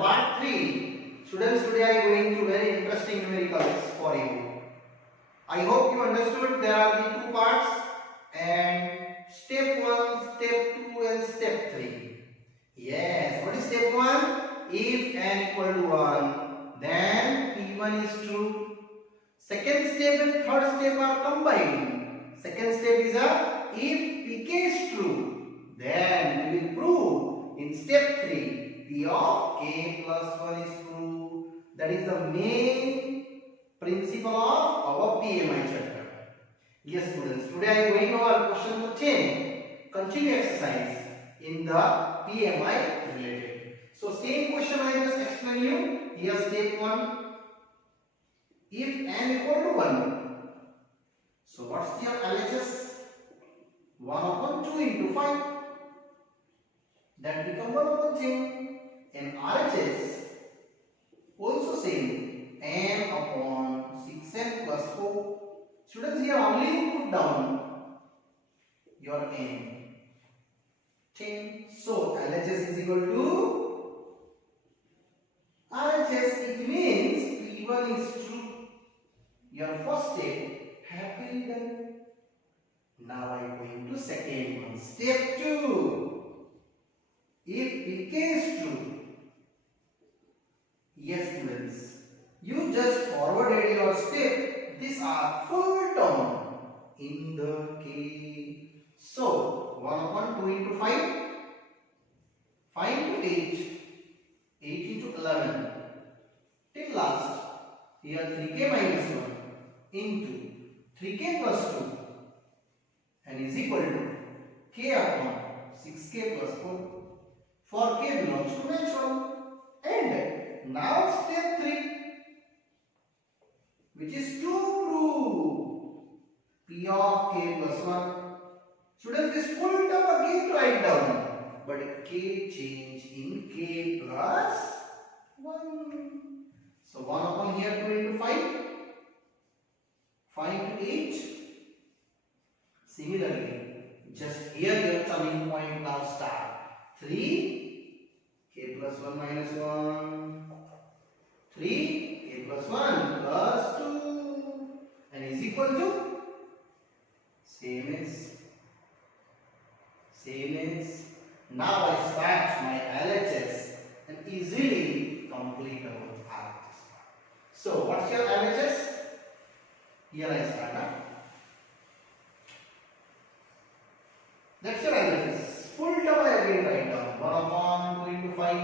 part 3. Students, today I am going to very interesting numericals for you. I hope you understood there are the two parts and step 1, step 2 and step 3. Yes, what is step 1? If n equal to 1, then P1 is true. Second step and third step are combined. Second step is if Pk is true, then we will prove in step 3 P of k plus 1 is true. That is the main principle of our PMI chapter. Yes students, today I am going over question number 10. Continue exercise in the PMI related. So same question I just explain you. Here step 1. If n equal to 1, so what's your LHS? 1 upon 2 into 5. That become 1 upon 10. And RHS also same. N upon 6n plus 4. Students, here only put down your n. 10. So LHS is equal to RHS. It means P1 is true. Your first step happily done. Now I am going to second one. Step 2. If Pk is true, yes students, you just forwarded your step. These are full term in the K. So 1 upon 2 into 5, 5 into 8, 8 into 11, till last. Here 3k minus 1 into 3k plus 2 and is equal to k upon 6k plus 4. For k belongs to natural. And now step 3, which is to prove P of k plus 1. Students, this full term again write down, but k change in k plus 1. So 1 upon here 2 into 5, 5 into 8. Similarly, just here your turning point now start. 3 k plus 1 minus 1, 3 k plus 1 plus 2 and is equal to same as. Now I start my LHS and easily complete our RHS. So what's your LHS? Here I start. That's your LHS. Full term I again write down. 1 upon 2 into 5,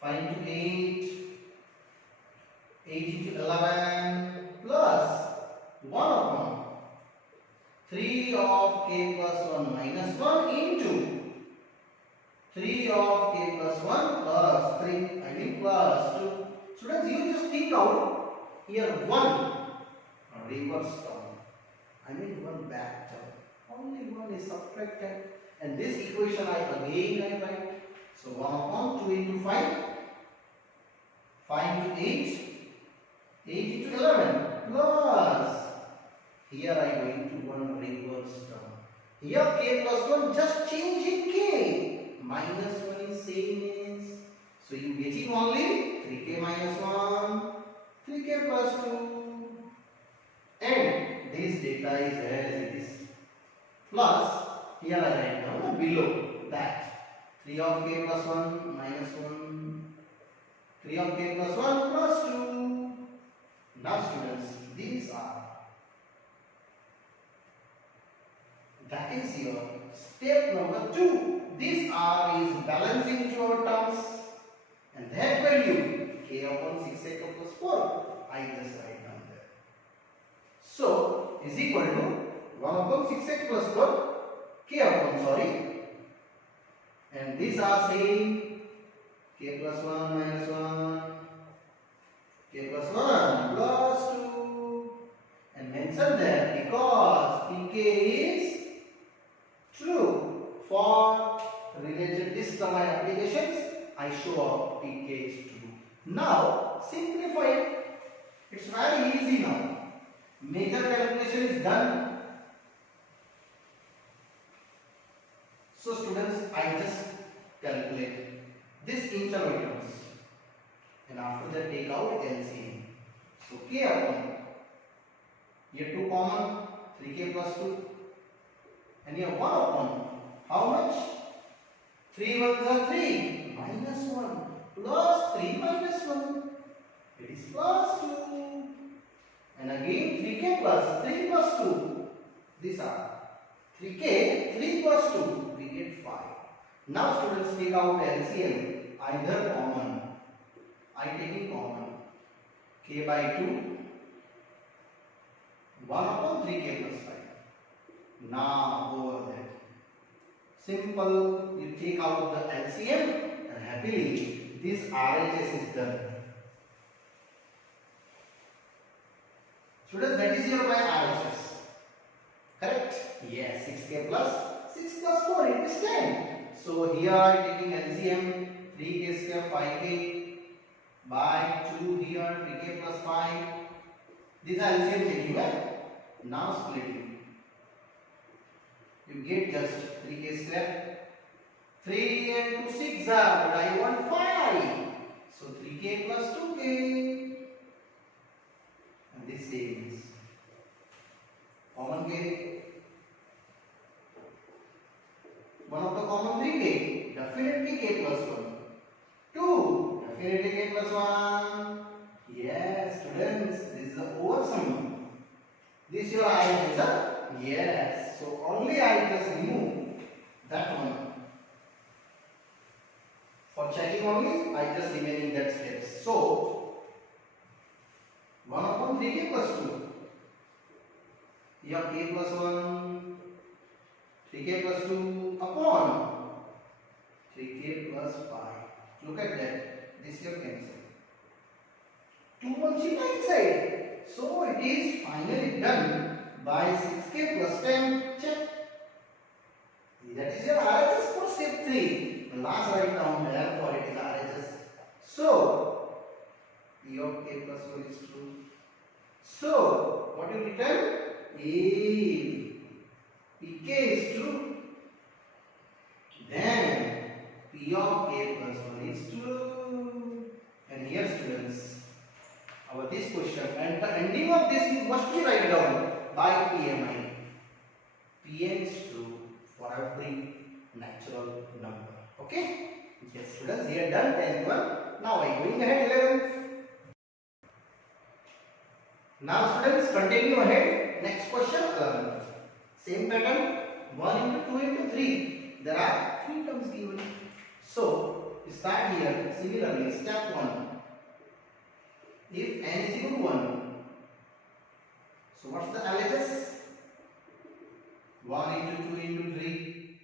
5 into 8, 8 into 11 plus 1 upon 3 of k plus 1 minus 1 into 3 of k plus 1 plus 3, plus 2. Students, you just think out here 1 reverse term, 1 back term. Only 1 is subtracted. And this equation I write. So 1 upon 2 into 5, 5 into 8, 8 into 11 plus. Here I am going to 1 reverse term. Here k plus 1 just change in k. Minus 1 is same as. So you getting only 3k minus 1, 3k plus 2. And this data is as it is. Plus, here I write down below that 3 of k plus 1 minus 1, 3 of k plus 1 plus 2. Now students, these are. That is your step number 2. This R is balancing to our terms. And that value, k upon 6k plus 4, I just write down there. So, is equal to 1 upon 6x plus 4, k upon, and these are same, k plus 1 minus 1, k plus 1 plus 2, and mention that because Pk is true for related this term applications, I show up Pk is true. Now, simplify it. It's very easy now. Major calculation is done. So students, I just calculate this internal terms, and after that take out LCM. So k upon, here 2 common, 3k plus 2, and here 1 upon, how much? 3 ones are 3, minus 1, plus 3 minus 1, it is plus 2, and again 3k plus 3 plus 2, these are 3k, 3 plus 2, we get 5. Now students take out LCM, either common, I taking common, k by 2, 1 upon 3k plus 5. Now over that, simple, you take out the LCM and happily this RHS is done. Students, that is your my RHS. Correct? Yes, 6k plus 6 plus 4, it is 10. So here I am taking LCM, 3k square 5k by 2 here, 3k plus 5. These are LCM taking, right? Now splitting. You get just 3k square. 3 and 2 6 are, but I want 5. So 3k plus 2k. And this same is common k. One of the common 3k, definitely k plus 1. 2, definitely k plus 1. Yes, students, this is the over sum. This your RHS, huh? Yes. So only I just remove that one. For checking only, I just remaining that steps. So 1 upon 3k plus 2. Here k plus 1, 3k plus 2 upon 3k plus 5. Look at that. This here cancel. 2 multiply inside. So it is finally done by 6k plus 10. Check. That is your RHS for step 3. The last write down there for it is RHS. So P of k plus 1 is true. So what you return? If Pk is true, then P of k plus 1 is true. And here students, our this question, and the ending of this you must be write down by PMI. Pn is true for every natural number. Okay? Yes students, here done 10th one. Now I going ahead 11th. Now students, continue ahead. Next question 11th. Same pattern, 1 into 2 into 3. There are 3 terms given. So start here. Similarly, step 1. If n is equal to 1, so what's the LHS? 1 into 2 into 3,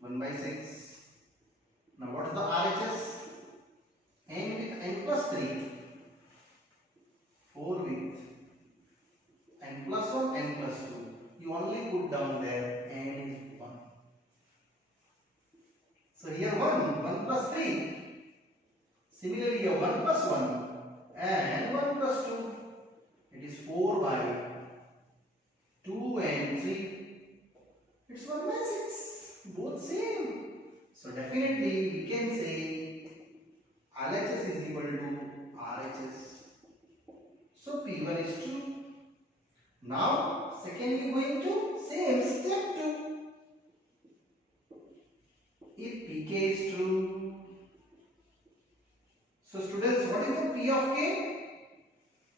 1 by 6. Now what is the RHS? N with n plus 3, 4 with n plus 1, n plus 2. You only put down there n is 1. So here 1 plus 3. Similarly here 1 plus 1 and 1 plus 2. It is 4 by 2 and 3. It's 1 by 6. Both same. So definitely we can say LHS is equal to RHS. So P1 is true. Now secondly going to same step 2. If Pk is true, so students, what is the P of k?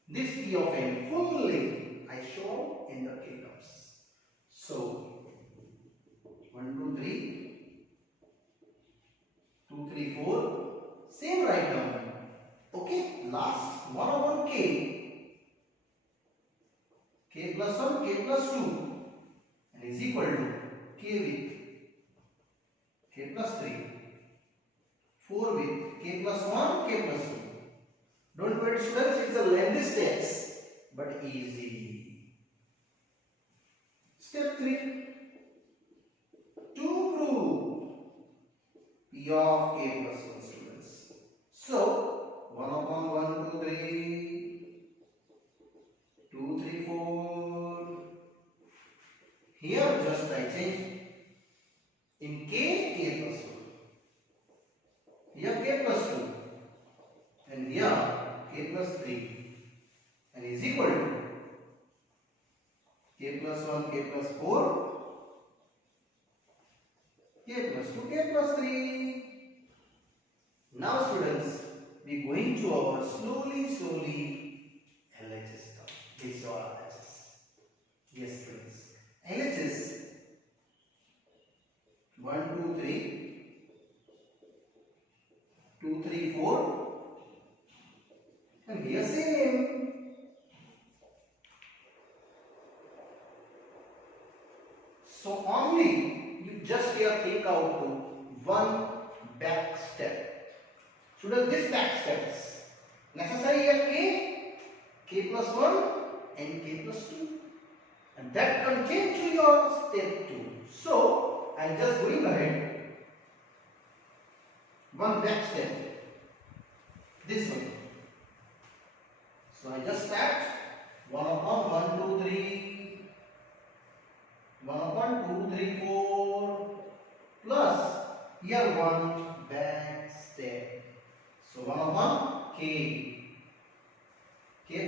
This P of n fully I show in the k terms. So 1, 2, 3, 2, 3, 4. Same write down. Okay, last 1 over k. K plus 1, k plus 2, and is equal to k with k plus 3, 4 with k plus 1, k plus 2. Don't worry students, it is a lengthy steps, but easy. Step 3. To prove P of k plus 1 students. So 1 upon 1, 2, 3, 2, 3, 4. Here just I change in k, k plus 1. Here here k plus 3 and is equal to k plus 1, k plus 4, k plus 2, k plus 3. Now students, we are going to our slowly LHS term. This is our LHS. Yes students. LHS 1, 2, 3, 2, 3, 4 and here same. So only you just here think out to one back step. Students, this back steps necessary here k plus 1 and k plus 2 and that contains to your step 2. So I am just going ahead one back step, this one. So I just start 1 upon 1, 2, 3, 1 upon 2, 3, 4 plus here one back step. So 1 upon k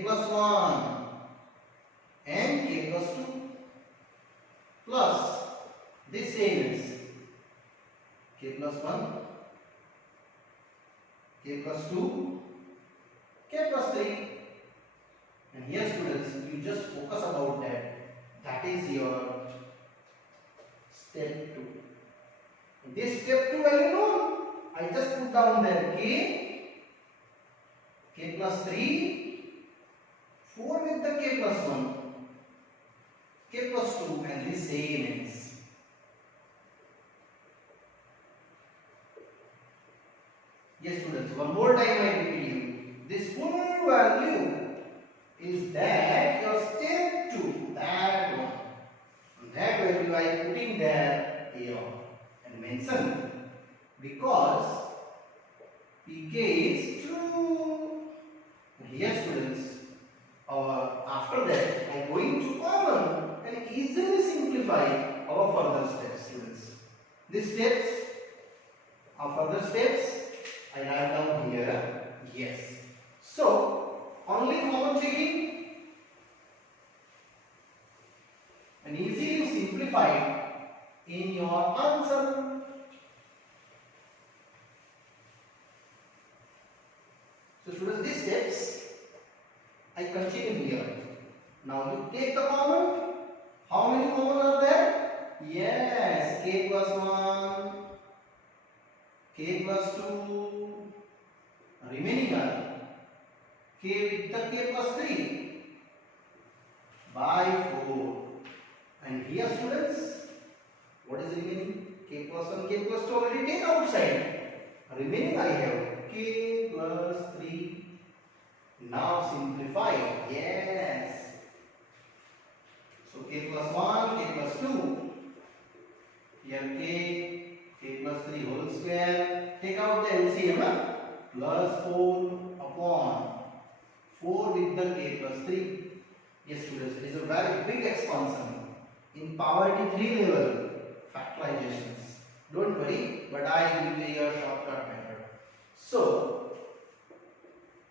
plus 1 and k plus 2 plus this same is k plus 1, k plus 2, k plus 3. And here students, you just focus about that. That is your step 2. This step 2 value known. I just put down there k plus 3, 4 with the k plus 1, k plus 2 and this same is. Yes students, one more time I repeat you. This full value is that your step 2, that one. And that value I am putting there here and mention because pk is true. And here students, after that I am going to common and easily simplify our further steps students. These steps, our further steps I write down here. Yes. So only common checking and easily simplify in your answer. So students, these steps I continue here. Now you take the common. How many common are there? Yes, k plus 1, k plus 2, remaining are k with the k plus 3 by 4. And here students, what is remaining? K plus 1, k plus 2 already take outside. Remaining I have k plus 3. Now simplify. Yes. So k plus 1, k plus 2. Here k plus 3 whole square. Take out the LCM. Plus 4 upon 4 with the k plus 3. Yes students, it is a very big expansion in power 3 level factorizations. Don't worry, but I will give you a shortcut method. So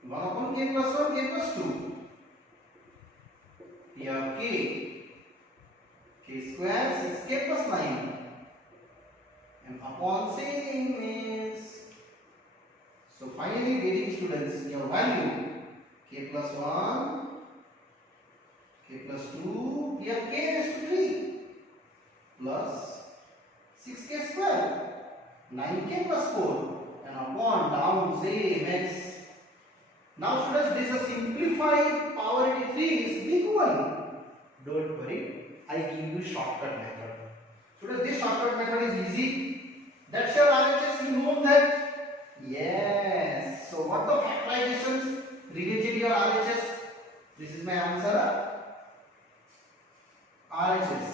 1 upon k plus 1, k plus 2. Here k square 6k plus 9 and upon same is. So finally getting students your value k plus 1, k plus 2, here k raised to 3 plus 6k square, 9k plus 4 and upon down same is. Now students, this is a simplified power 3 is big one. Don't worry, I give you shortcut method. Students, this shortcut method is easy. That's your RHS, you know that. Yes. So what the factorizations related to your RHS? This is my answer. RHS.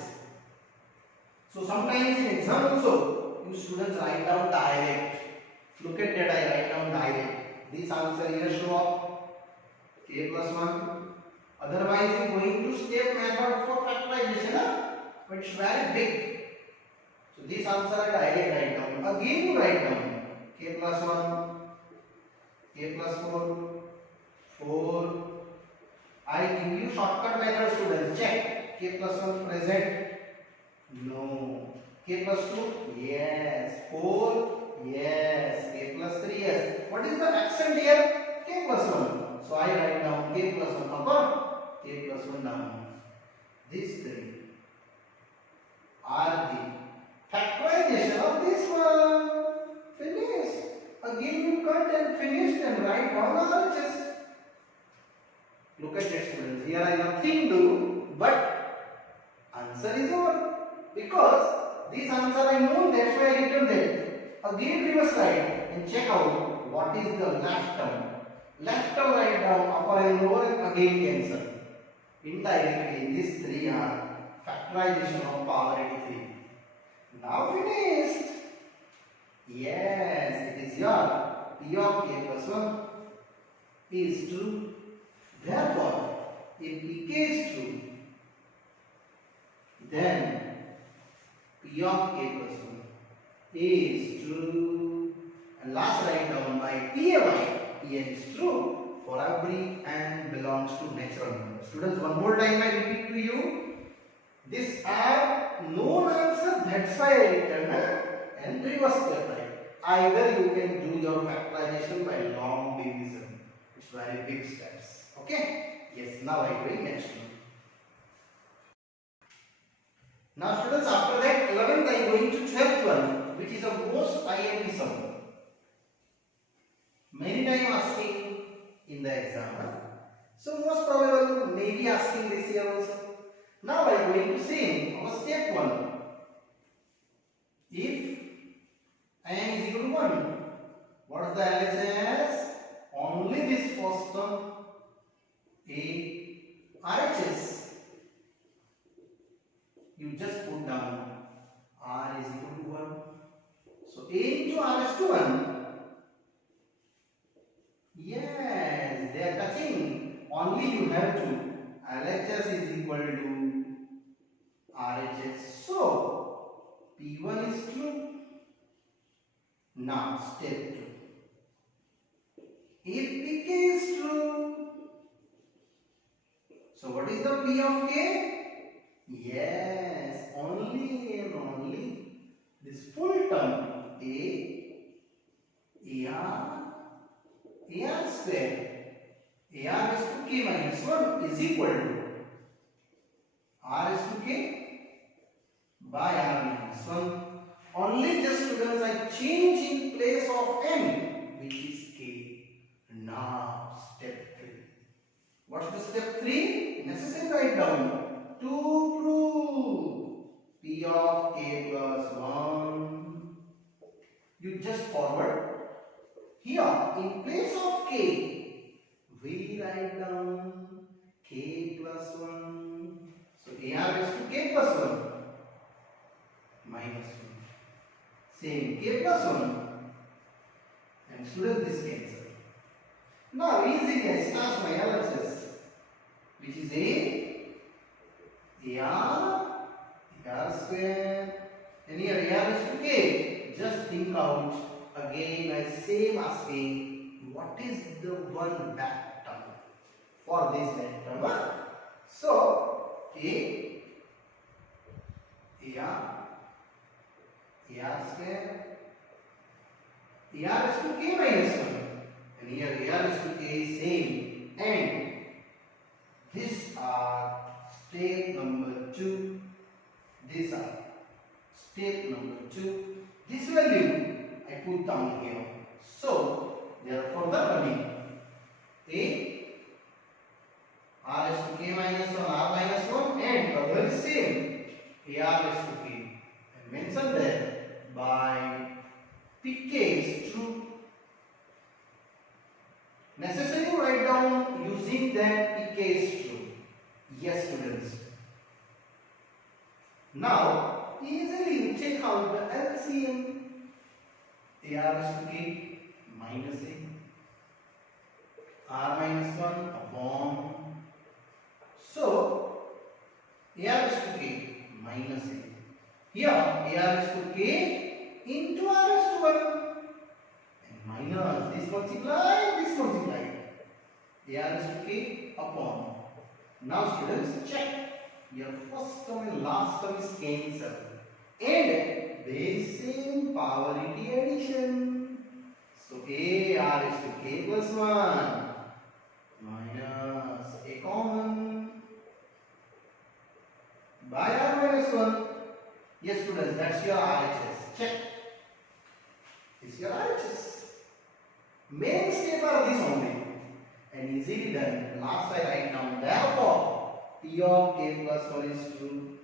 So sometimes in exam also, you students write down direct. Look at that, I write down direct. This answer here show up k plus 1. Otherwise, you are going to step method for factorization, but it's very big. So this answer I direct write down. Again you write down k plus 1, k plus 4, plus 1 present? No. K plus 2? Yes. 4? Yes. K plus 3? Yes. What is the accent here? K plus 1. So I write down K plus 1 upper, K plus 1 down. These three are the factorization of this one. Finished. Again you cut and finished and write down RHS. Look at that, students. Here I nothing do, but answer is over. Because this answer I know, that's why I written that. Again reverse write and check out what is the left term. Left term write down, upper and lower, and again cancel. Indirectly these three are factorization of power 83. Now finished. Yes, it is your P of K plus 1 is true. Therefore, if Pk is true, then P of K plus 1 is true. And last write down by Pn is true for every n belongs to natural number. Students, one more time I repeat to you. These are known answers, that's why I written and reverse step right. Either you can do your factorization by long division. It's very big steps. Okay? Yes, now I will next one. Now students, after that 11th I am going to 12th one, which is the most IMP sum. Many times asking in the exam. So most probable maybe asking this year also. Now I am going to say our step 1. If n is equal to 1, what is the LHS? Only this first term A RHS. You just put down R is equal to 1. So A into R is to 1. Yes, they are touching. Only you have to. LHS is equal to RHS. So P1 is true. Now step 2. If Pk is true, so what is the P of K? Yes, only and only this full term AR square. AR is to K minus 1 is equal to R is to K by R minus 1. Only just students I change in place of n, which is K. Now step 3. What's the step 3? Necessary write down. To prove P of K plus 1. You just forward. Here in place of K, we write down K plus 1. So AR is to K plus 1 minus 1. Same K plus 1. And student this cancel. Now easily I start my LHS, which is AR square, and here AR is to K. Just think out again, I same asking what is the one back term for this back term. So AR square, AR is to K minus 1. And here AR is to K same, and these are step number 2. These are step number 2. This value I put down here. So therefore the running R is to K minus 1, R minus 1, and other is same AR is to K. I mentioned that by Pk is true. Necessary write down using that Pk is true. Yes, students. Now easily you check out the LCM. AR is to K minus A. R minus 1 upon. So AR is to K minus A. Here AR is to K into R is to 1. Minus this multiply, this multiply. AR is to K upon. Now students check. Your first term and last term is cancel. And very same polarity addition. So AR is to K plus 1 minus A common by R minus 1. Yes students, that's your RHS. Check. This is your RHS. Main step are these only. And easily done. Last I write down. Therefore, P of K plus 1 is true.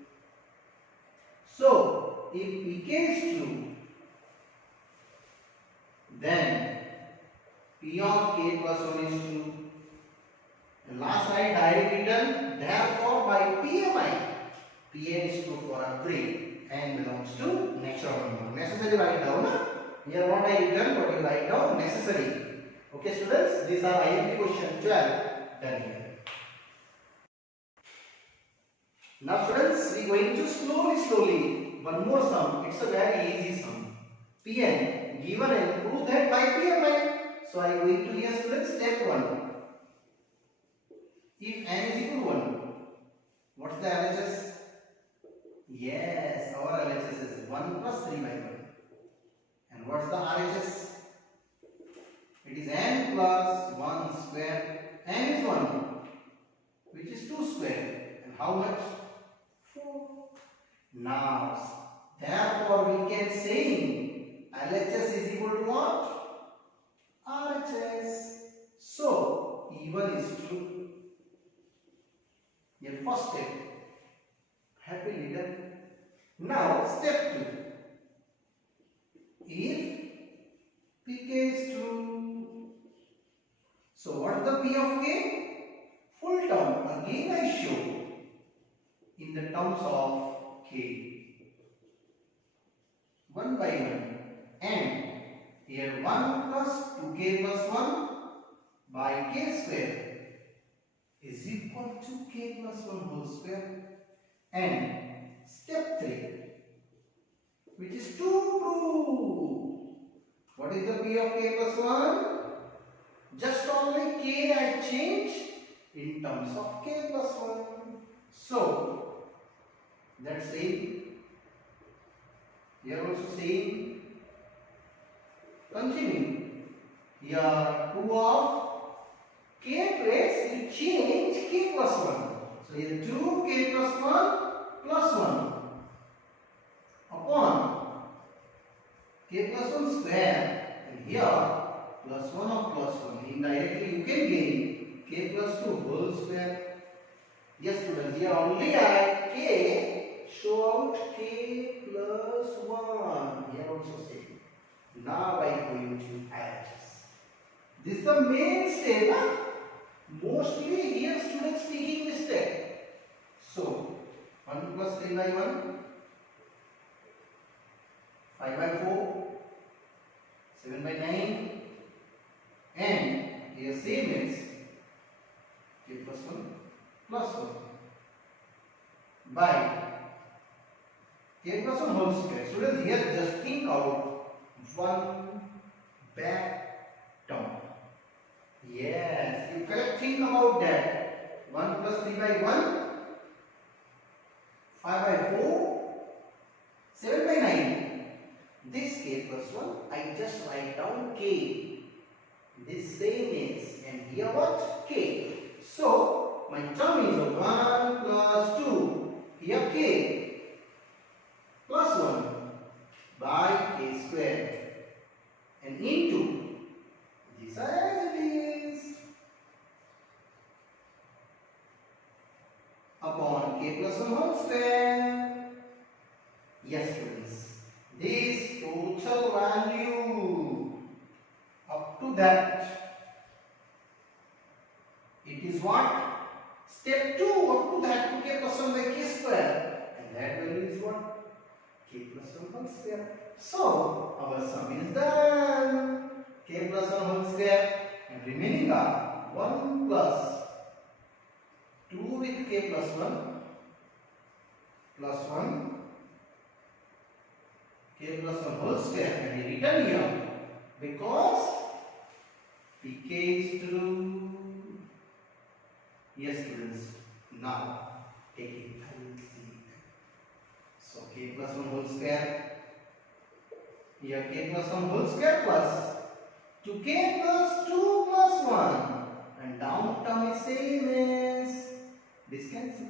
So, if Pk is true, then P of K plus 1 is true. And last I direct written. Therefore, by PMI, Pn is true for a 3 and belongs to natural number. Necessary write down. Here what I written, what you write down, necessary. Okay students, these are IMP question 12 done here. Now students, we are going to slowly one more sum. It's a very easy sum. Pn given and prove that by PMI. So I am going to here students step 1. If n is equal to 1, what's the LHS? Yes, our LHS is 1 plus 3 by 1. And what's the RHS? It is n plus 1 square. N is 1, which is 2 square. And how much? 4. Now, therefore, we can say LHS is equal to what? RHS. So, E1 is true. Your first step. Happily done. Now, step 2. If Pk is true, so what is the P of K? Full term. Again I show in the terms of K. 1 by 1. And here 1 plus 2K plus 1 by K square is equal to K plus 1 whole square. And step 3, which is to prove. What is the P of K plus 1? Just only K I change in terms of K plus 1. So, that's same. Here also same. Continue. Here 2 of K place you change K plus 1. So, here 2K plus 1 plus 1 upon K plus 1 square, and here plus 1 of plus 1. Indirectly you can gain K plus 2 whole square. Yes students, here only I K show out K plus 1. Here also same. Now I going to LHS. This is the main step. Mostly here students taking this step. So 1 plus 3 by 1. 5 by 4, 7 by 9, and here same is K plus 1 plus 1 by K plus 1 whole square. Students, here just think out one back term. Yes, you correct think about that. 1 plus 3 by 1, 5 by 4, 7 by 9. This K plus 1, I just write down K. This same is, and here what? K. So, my term is 1 plus 2. Here K plus 1 by K square. And into this as it is upon K plus 1 whole square. Yes, students. This total value up to that, it is what? Step 2 up to that 2K plus 1 by K square, and that value is what? K plus 1 whole square. So our sum is done. K plus 1 whole square, and remaining are 1 plus 2 with K plus 1 plus 1 K plus 1 whole square, and I written here because Pk is true. Yes students, now take it. k plus 1 whole square. Here k plus 1 whole square plus 2k plus 2 plus 1. And down term is same as this cancel.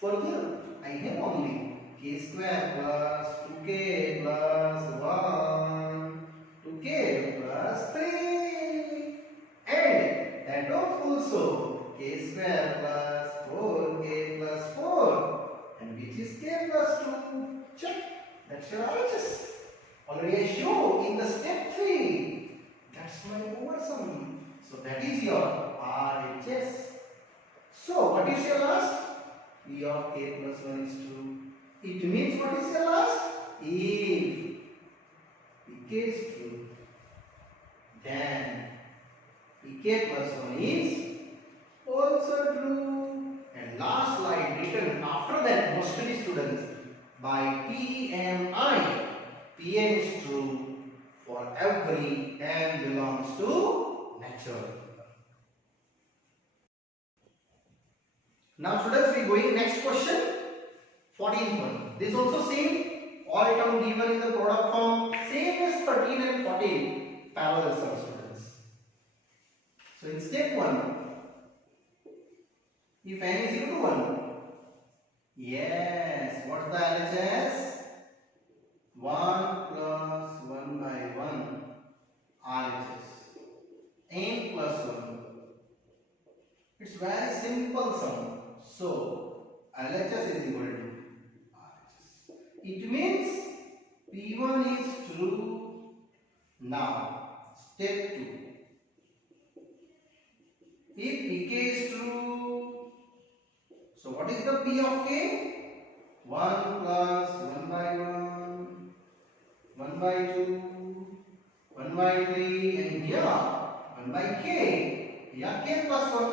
Further, I have only k square plus 2k plus 1, 2k plus 3, and that also k square plus 4k plus 4, and which is k plus 2. Check. That's your RHS. Already I show in the step 3. That's my over sum. So that is your RHS. So what is your last? P of k plus 1 is true. It means what is your last? If pk is true, then pk plus 1 is also true. And last line written after that, mostly students, by PMI. Pn is true for every m belongs to natural. Now students, we going next question. 14th one. This also same. All term given in the product form. Same as 13 and 14. Parallel sum students. So in step 1, if n is equal to 1. Yes. What's the LHS? 1 plus 1 by 1 RHS. n plus 1. It's very simple sum. So LHS is equal to RHS. It means P1 is true. Now step 2. If Pk is true, so what is the P of k? 1 plus 1 by 1, 1 by 2, 1 by 3, and here 1 by k. Here k plus 1.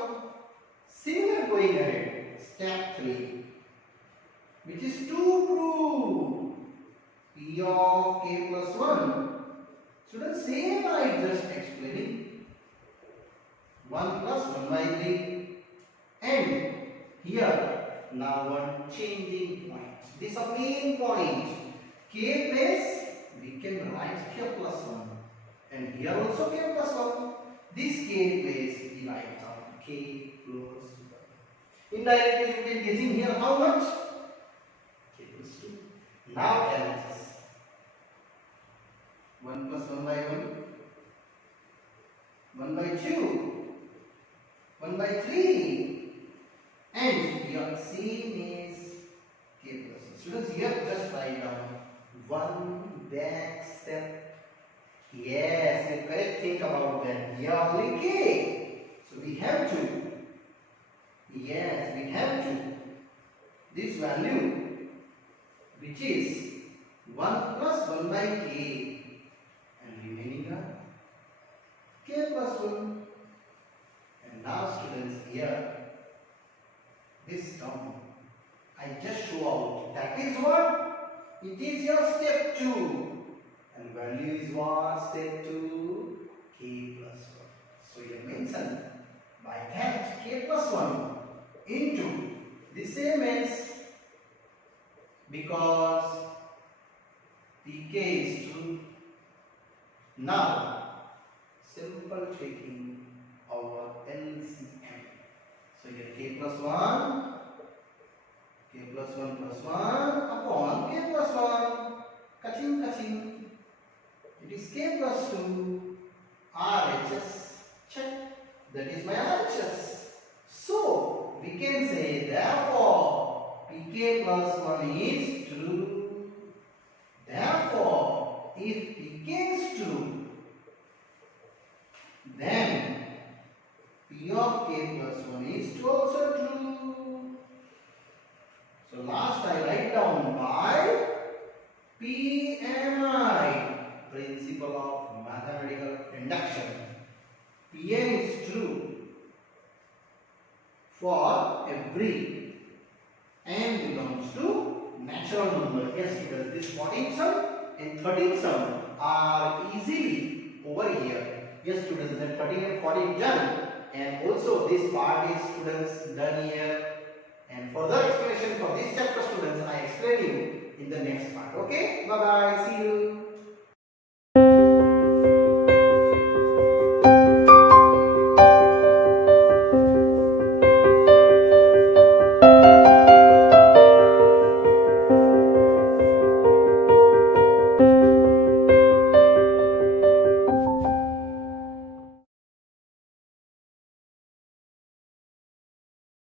Similar going ahead. Step 3, which is to prove P of k plus 1. Students, same I just explaining. 1 plus 1 by 3. And here, now one changing point. This is a main point. K place, we can write k plus 1. And here also k plus 1. This k place, we write down k plus 1. Indirectly, you can guessing here how much? K plus 2. Now LHS. 1 plus 1 by 1. 1 by 2. 1 by 3. And your same is k plus 1. Students, here just write down one back step. Yes, you correct think about that. Here only k. So we have to. Yes, we have to. This value, which is 1 plus 1 by k, and remaining are k plus 1. And now students, here this term I just show out. That is what? It is your step 2. And value is what? Step 2, k plus 1. So you mention by that k plus 1 into the same as, because pk is true. Now simple taking our LCM. So here k plus 1, k plus 1 plus 1 upon k plus 1. Kaching, kaching. It is k plus 2. RHS. Check. That is my RHS. So we can say therefore pk plus 1 is true. Therefore, if pk is true, then P of k plus 1 is also true. So last I write down by PMI, principle of mathematical induction. Pn is true for every n belongs to natural number. Yes, because this 14th sum and 13th sum are easily over here. Yes, students, that 13 and 14 done. And also this part is students done here. And further explanation for this chapter students, I explain you in the next part. Okay, bye bye, see you.